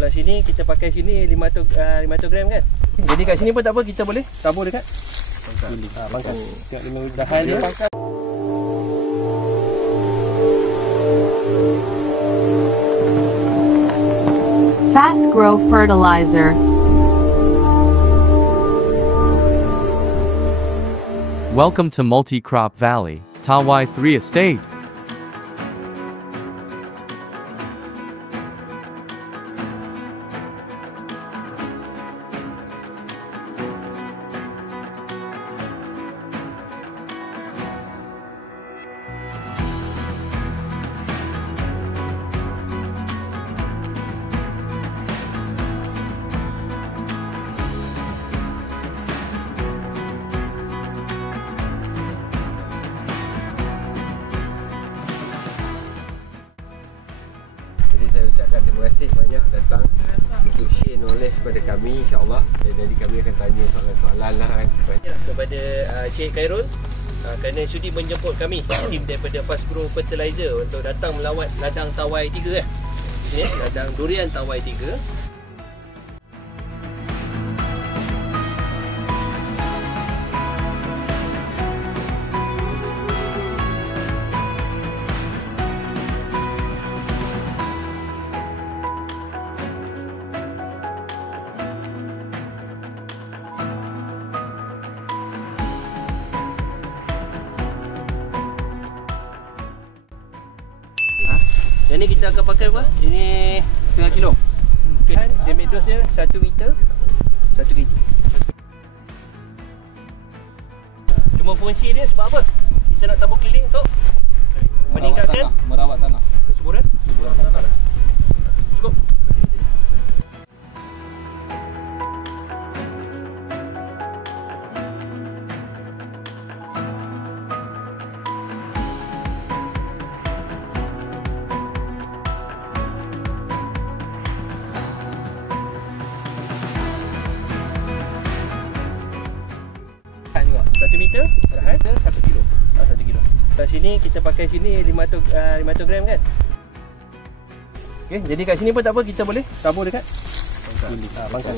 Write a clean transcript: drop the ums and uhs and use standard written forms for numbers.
Kalau sini kita pakai sini 500 gram kan. Jadi kat sini pun tak apa, kita boleh tabur dekat pangkal. Tengok dia mudahan dia pangkal. Fast Grow Fertilizer. Welcome to Multi-Crop Valley, Tawai 3 Estate. Jadi saya ucapkan terima kasih banyak datang untuk share knowledge kepada kami, insyaAllah. Jadi kami akan tanya soalan-soalan lah kan. Kepada Cik Khairul kerana sudi menjemput kami, tim daripada Fast Grow Fertilizer untuk datang melawat ladang Tawai 3 Sini, ladang durian Tawai 3. Yang ni kita akan pakai apa? Ini setengah kilo. Damage dose dia 1 meter 1 kg. Cuma fungsi dia sebab apa? Kita nak tabur keliling untuk meningkatkan merawat tanah. Kesuburan tanah. Cukup. Juga 1 meter 1 kilo. 1 kilo. Kat sini kita pakai sini 500 gram kan. Okey, jadi kat sini pun tak apa, kita boleh tabur dekat pangkal.